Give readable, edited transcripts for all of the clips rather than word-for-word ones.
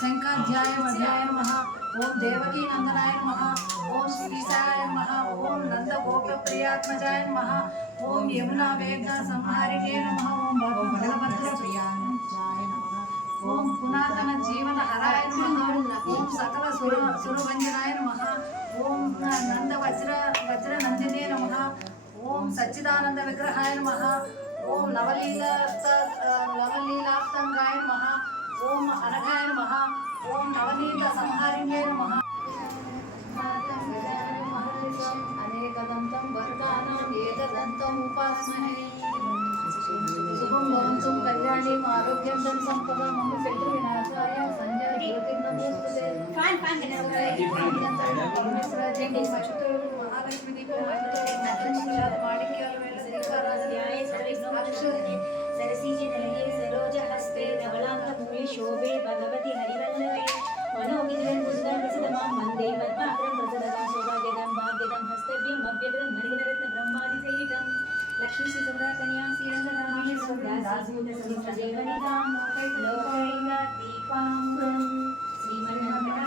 शंकराध्याय नमः। ओम देवकी नंदनाय नमः। ओम श्रीशाय नमः। ओम नंद गोप प्रियात्मजाय नमः। ओम यमुना वेगा संहारिणे नमः। ओम बलभद्र प्रियाय नमः। ओम पुनातन जीवन हराय नमः। ओम सकल सुरभंजनाय नमः। ओम नंद वज्र नंदिने नमः। ओम सच्चिदानंद विग्रहाय नमः। ओम नवलीलाप्तंगाय नमः। ओम अनघाय नमः। ओम नवनीत संहारिणे नमः। अनेकदन्तं वरदानां एकदन्तम् उपास्महे। शुभं भवन्तु कल्याणीम् आरोग्यं धन सम्पदां मम शत्रुविनाशाय संजय ज्योतिर्नमोस्तुते। महालक्ष्मी दीपो माणिक्याल శ్రీకారాధ్యాయ సరసీజ నిలయే సరోజ హస్తే ధవళాంత భూమి శోభే భగవతి హరివల్లభే మనోగిరిం పుస్తకం ప్రసిద్ధమాం వందే పద్మాగ్రం ప్రసదతాం శోభాగ్యదం భాగ్యదం హస్తభ్యం అభ్యగ్రం మణిగణరత్న బ్రహ్మాది సేవితం లక్ష్మీ శ్రీచంద్ర కన్యా శ్రీరంగనామి సుందరాజూత సముద్రదేవనితాం లోకైక దీపాంగం శ్రీమన్నారాయణ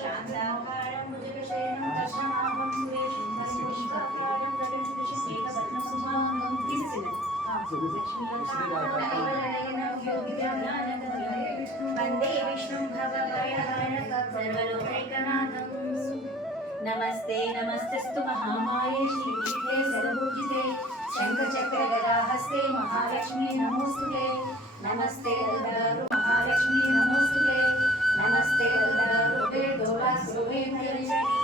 शांताकारं भुजगशयनं दर्शनाभं सुरेशं हरिपुष्पाकारं गगनसदृशमेकपद्मसुभाङ्गं वन्दे विष्णुं भवभयहरं सर्वलोकैकनाथं। नमस्ते नमस्तस्तु महामाये श्रीपीठे सर्वपूजिते शङ्खचक्रगदाहस्ते महालक्ष्मी नमोस्तुते। नमस्ते गदारु महालक्ष्मी नमोस्तुते। नमस्ते गदारूपे दोलास्वरूपे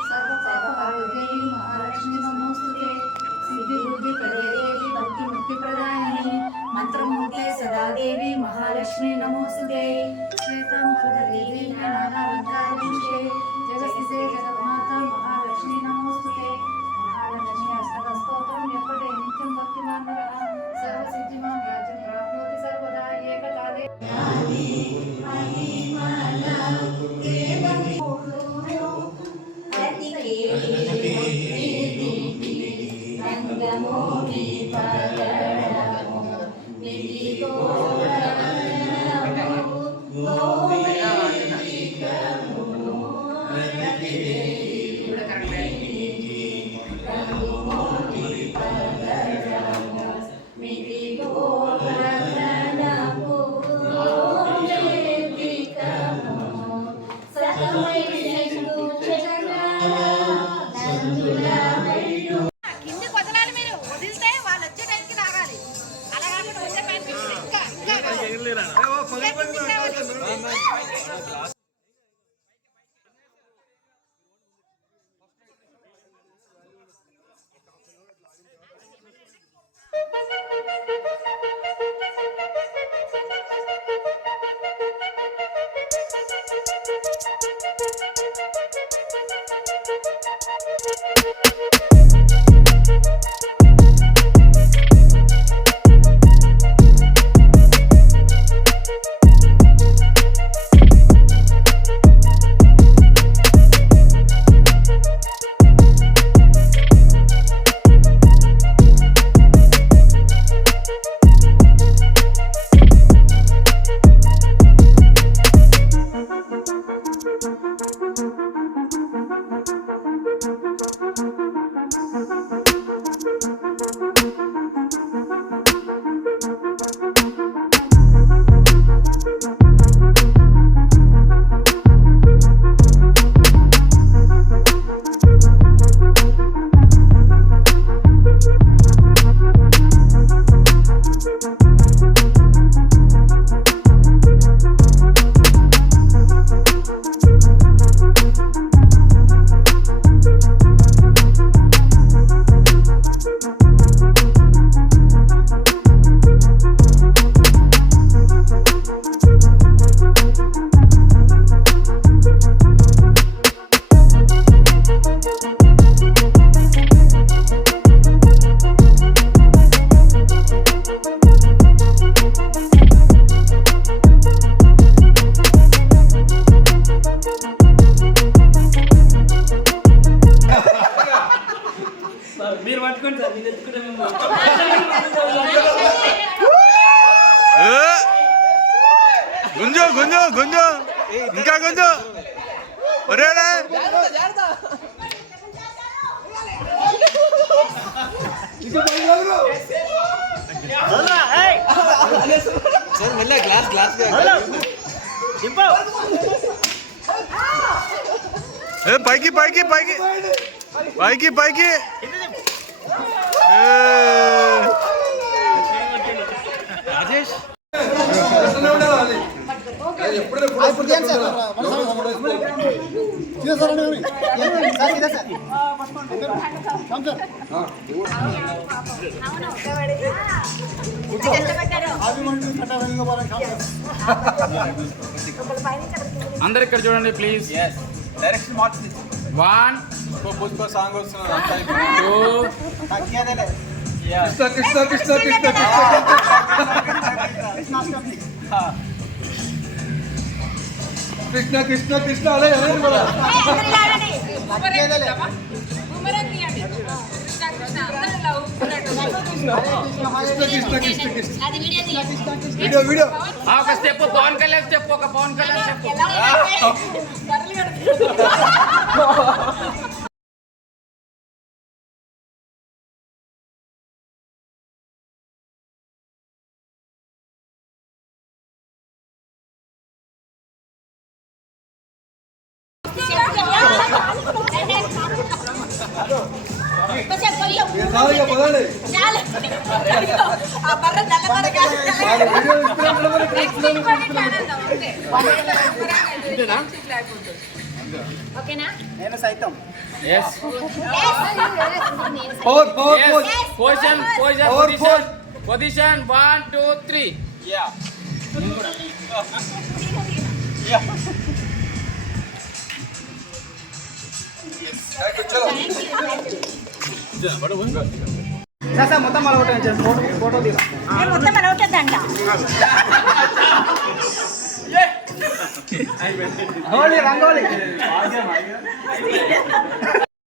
सर्वपापहरदेवी महालक्ष्मी नमोस्तुते। सिद्धिबुद्धिप्रदे देवी भक्तिमुक्तिप्रदायिनी मंत्रमूर्ते सदा देवी महालक्ष्मी नमोस्तुते। श्वेतांबरदेवी ज्ञानालंकारभूषे जगस्थिते जगन्माता महालक्ष्मी नमोस्तुते। महालक्ष्मी अष्टकस्तोत्रं यपठे नित्यं भक्तिमानः सर्वसिद्धिमां राज्यं प्राप्नोति सर्वदा एककाले। గుంజు గుంజు గుంజు ఇంకా గుంజు ఒరేడా గ్లాస్ గ్లాస్ పైకి పైకి పైకి పైకి పైకి రాజేష్ అందరు ఇక్కడ చూడండి ప్లీజ్. డైరెక్షన్ మార్చింది. 1 పుష్ప సాంగ్ వస్తుంది. 2 కృష్ణ కృష్ణ కృష్ణ కృష్ణ కృష్ణ కృష్ణ కృష్ణ అలా వీడియో వీడియో ఒక స్టెప్ పవన్ కళ్యాణ్ స్టెప్ ఒక పవన్ కళ్యాణ్ స్టెప్. నేను సైతం పొజిషన్ 1 2 3. మొత్తం అలవాటు ఫోటో దిగా మొత్తం అలవాటుందంట. రంగోలి